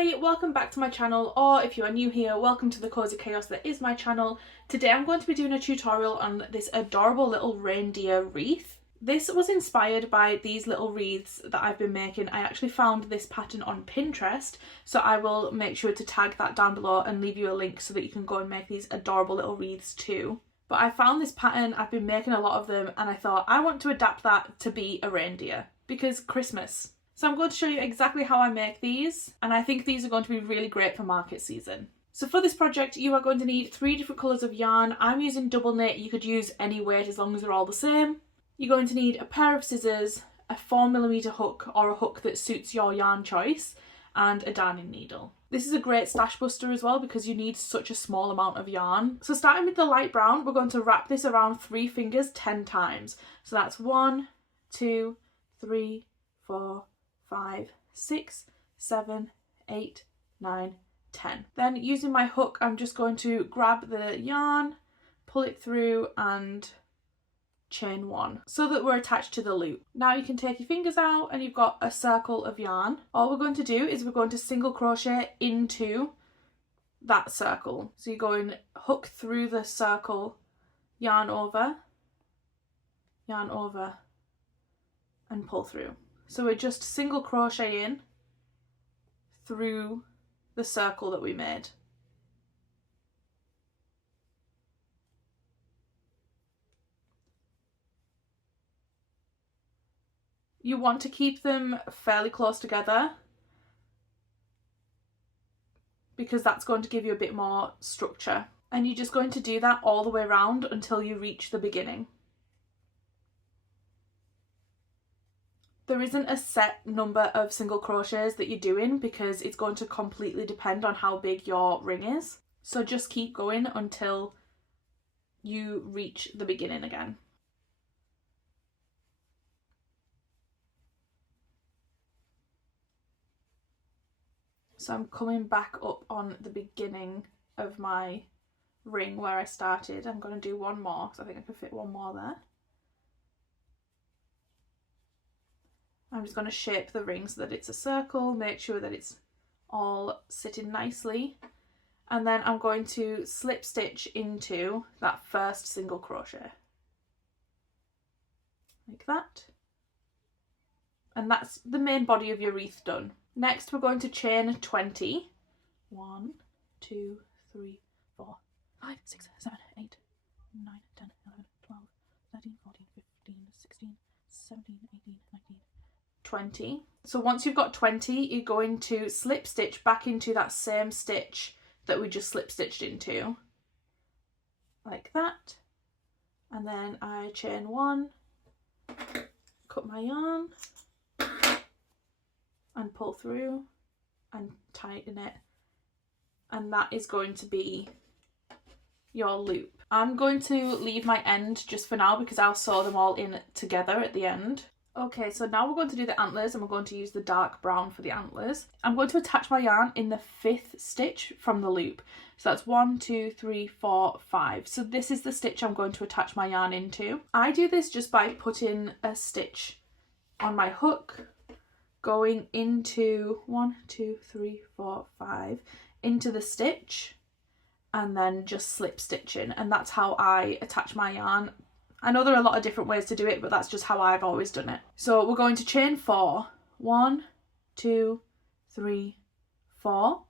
Hi, welcome back to my channel, or if you are new here, welcome to the cozy chaos that is my channel. Today I'm going to be doing a tutorial on this adorable little reindeer wreath. This was inspired by these little wreaths that I've been making. I actually found this pattern on Pinterest, so I will make sure to tag that down below and leave you a link so that you can go and make these adorable little wreaths too. But I found this pattern, I've been making a lot of them, and I thought I want to adapt that to be a reindeer because Christmas. So I'm going to show you exactly how I make these, and I think these are going to be really great for market season. So for this project you are going to need 3 different colours of yarn. I'm using double knit, you could use any weight as long as they're all the same. You're going to need a pair of scissors, a 4mm hook or a hook that suits your yarn choice, and a darning needle. This is a great stash buster as well because you need such a small amount of yarn. So starting with the light brown, we're going to wrap this around 3 fingers 10 times. So that's 1, 2, 3, 4, 5, 6, 7, 8, 9, 10. Then using my hook, I'm just going to grab the yarn, pull it through and chain 1 so that we're attached to the loop. Now you can take your fingers out and you've got a circle of yarn. All we're going to do is we're going to single crochet into that circle. So you're going hook through the circle, yarn over, and pull through. So we're just single crocheting through the circle that we made. You want to keep them fairly close together because that's going to give you a bit more structure. And you're just going to do that all the way around until you reach the beginning. There isn't a set number of single crochets that you're doing because it's going to completely depend on how big your ring is. So just keep going until you reach the beginning again. So I'm coming back up on the beginning of my ring where I started. I'm going to do one more because I think I can fit one more there. I'm just going to shape the ring so that it's a circle, make sure that it's all sitting nicely, and then I'm going to slip stitch into that first single crochet like that, and that's the main body of your wreath done. Next we're going to chain 20. 1, 2, 3, 4, 5, 6, 7, 8, 9, 10, 11, 12, 13, 14, 15, 16, 17, 18, 19, 20. So once you've got 20, you're going to slip stitch back into that same stitch that we just slip stitched into, like that, and then I chain 1, cut my yarn and pull through and tighten it, and that is going to be your loop. I'm going to leave my end just for now because I'll sew them all in together at the end. Okay, so now we're going to do the antlers and we're going to use the dark brown for the antlers. I'm going to attach my yarn in the 5th stitch from the loop. So that's 1, 2, 3, 4, 5. So this is the stitch I'm going to attach my yarn into. I do this just by putting a stitch on my hook, going into 1, 2, 3, 4, 5, into the stitch, and then just slip stitching. And that's how I attach my yarn. I know there are a lot of different ways to do it, but that's just how I've always done it. So we're going to chain 4. 1, 2, 3, 4.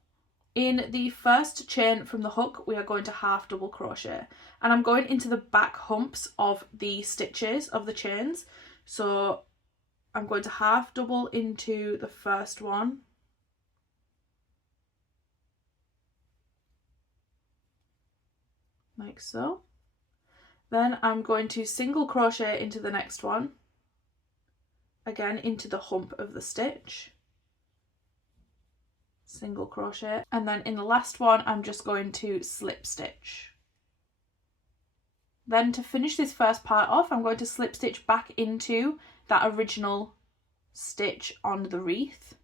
In the first chain from the hook, we are going to half double crochet. And I'm going into the back humps of the stitches of the chains. So I'm going to half double into the first one. Like so. Then I'm going to single crochet into the next one, again into the hump of the stitch, single crochet, and then in the last one I'm just going to slip stitch. Then to finish this first part off, I'm going to slip stitch back into that original stitch on the wreath,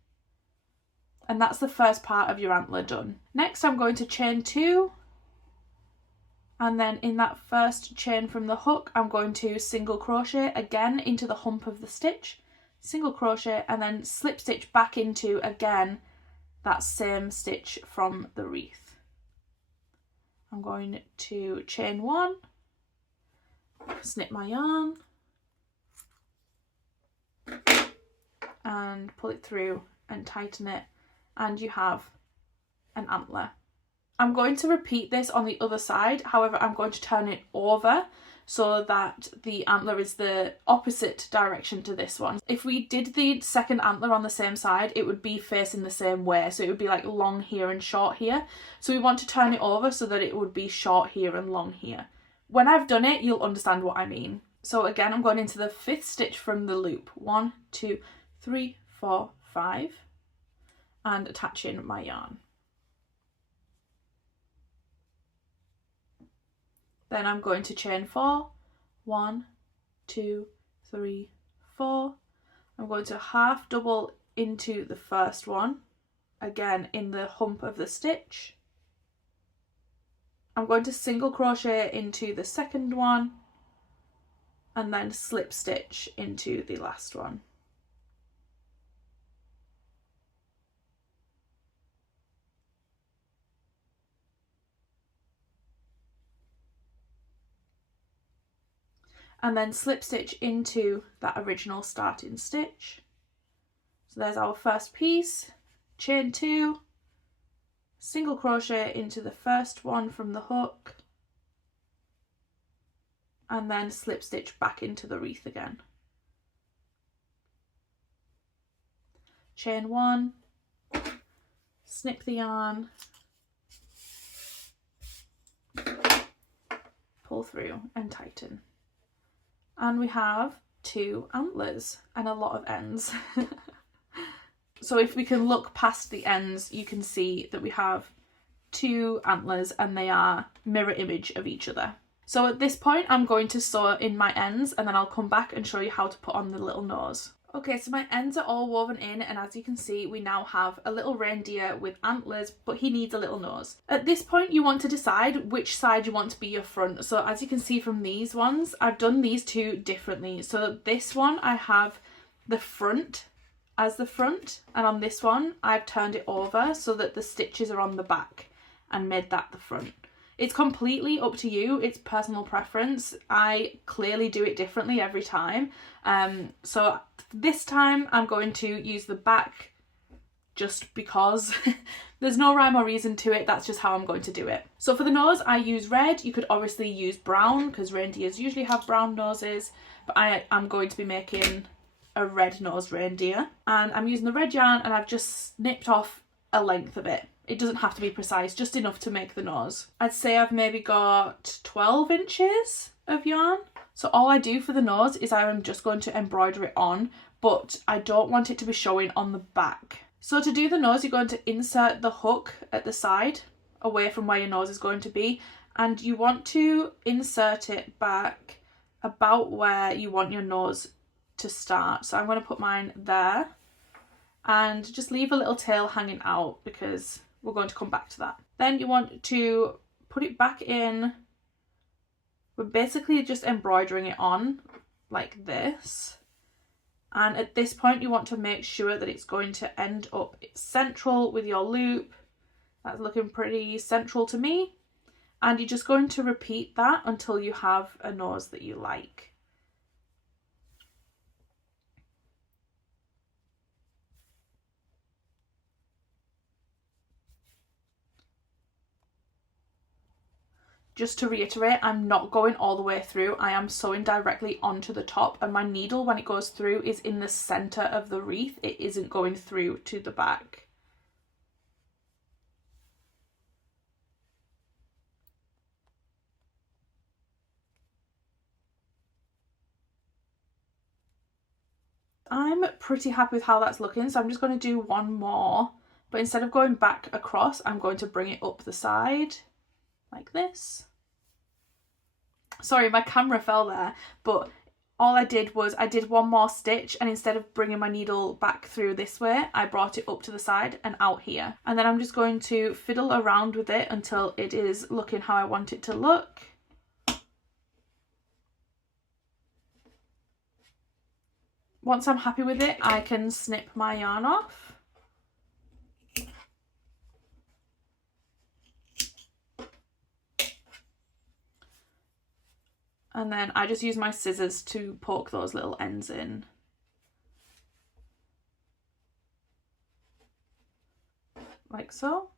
and that's the first part of your antler done. Next I'm going to chain 2. And then in that first chain from the hook, I'm going to single crochet again into the hump of the stitch, single crochet, and then slip stitch back into, again, that same stitch from the wreath. I'm going to chain 1, snip my yarn and pull it through and tighten it, and you have an antler. I'm going to repeat this on the other side, however I'm going to turn it over so that the antler is the opposite direction to this one. If we did the second antler on the same side, it would be facing the same way, so it would be like long here and short here. So we want to turn it over so that it would be short here and long here. When I've done it, you'll understand what I mean. So again, I'm going into the 5th stitch from the loop. 1, 2, 3, 4, 5, and attaching my yarn. Then I'm going to chain 4, 1, 2, 3, 4. I'm going to half double into the first one, again in the hump of the stitch. I'm going to single crochet into the second one and then slip stitch into the last one. And then slip stitch into that original starting stitch. So there's our first piece, chain 2, single crochet into the first one from the hook, and then slip stitch back into the wreath again. Chain 1, snip the yarn, pull through and tighten. And we have 2 antlers and a lot of ends. So if we can look past the ends, you can see that we have 2 antlers and they are mirror image of each other. So at this point, I'm going to sew in my ends and then I'll come back and show you how to put on the little nose. Okay, so my ends are all woven in, and as you can see, we now have a little reindeer with antlers, but he needs a little nose. At this point, you want to decide which side you want to be your front. So as you can see from these ones, I've done these 2 differently. So this one, I have the front as the front, and on this one, I've turned it over so that the stitches are on the back and made that the front. It's completely up to you, it's personal preference. I clearly do it differently every time. So this time I'm going to use the back just because there's no rhyme or reason to it, that's just how I'm going to do it. So for the nose I use red. You could obviously use brown because reindeers usually have brown noses, but I am going to be making a red nosed reindeer, and I'm using the red yarn and I've just snipped off a length of it. It doesn't have to be precise, just enough to make the nose. I'd say I've maybe got 12 inches of yarn. So all I do for the nose is I am just going to embroider it on, but I don't want it to be showing on the back. So to do the nose, you're going to insert the hook at the side, away from where your nose is going to be, and you want to insert it back about where you want your nose to start. So I'm going to put mine there and just leave a little tail hanging out because we're going to come back to that. Then you want to put it back in. We're basically just embroidering it on like this. And at this point you want to make sure that it's going to end up central with your loop. That's looking pretty central to me. And you're just going to repeat that until you have a nose that you like. Just to reiterate, I'm not going all the way through. I am sewing directly onto the top, and my needle, when it goes through, is in the center of the wreath. It isn't going through to the back. I'm pretty happy with how that's looking, so I'm just going to do one more, but instead of going back across, I'm going to bring it up the side like this. Sorry, my camera fell there, but all I did was I did one more stitch, and instead of bringing my needle back through this way, I brought it up to the side and out here. And then I'm just going to fiddle around with it until it is looking how I want it to look. Once I'm happy with it, I can snip my yarn off. And then I just use my scissors to poke those little ends in. Like so.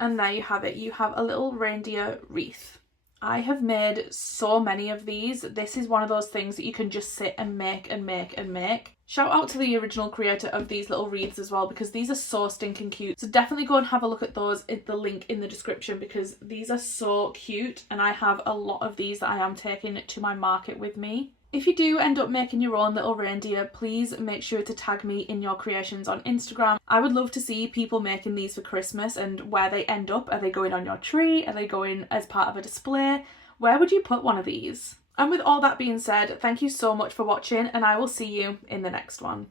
And there you have it. You have a little reindeer wreath. I have made so many of these. This is one of those things that you can just sit and make and make and make. Shout out to the original creator of these little wreaths as well, because these are so stinking cute. So definitely go and have a look at those in the link in the description, because these are so cute and I have a lot of these that I am taking to my market with me. If you do end up making your own little reindeer, please make sure to tag me in your creations on Instagram. I would love to see people making these for Christmas and where they end up. Are they going on your tree? Are they going as part of a display? Where would you put one of these? And with all that being said, thank you so much for watching, and I will see you in the next one.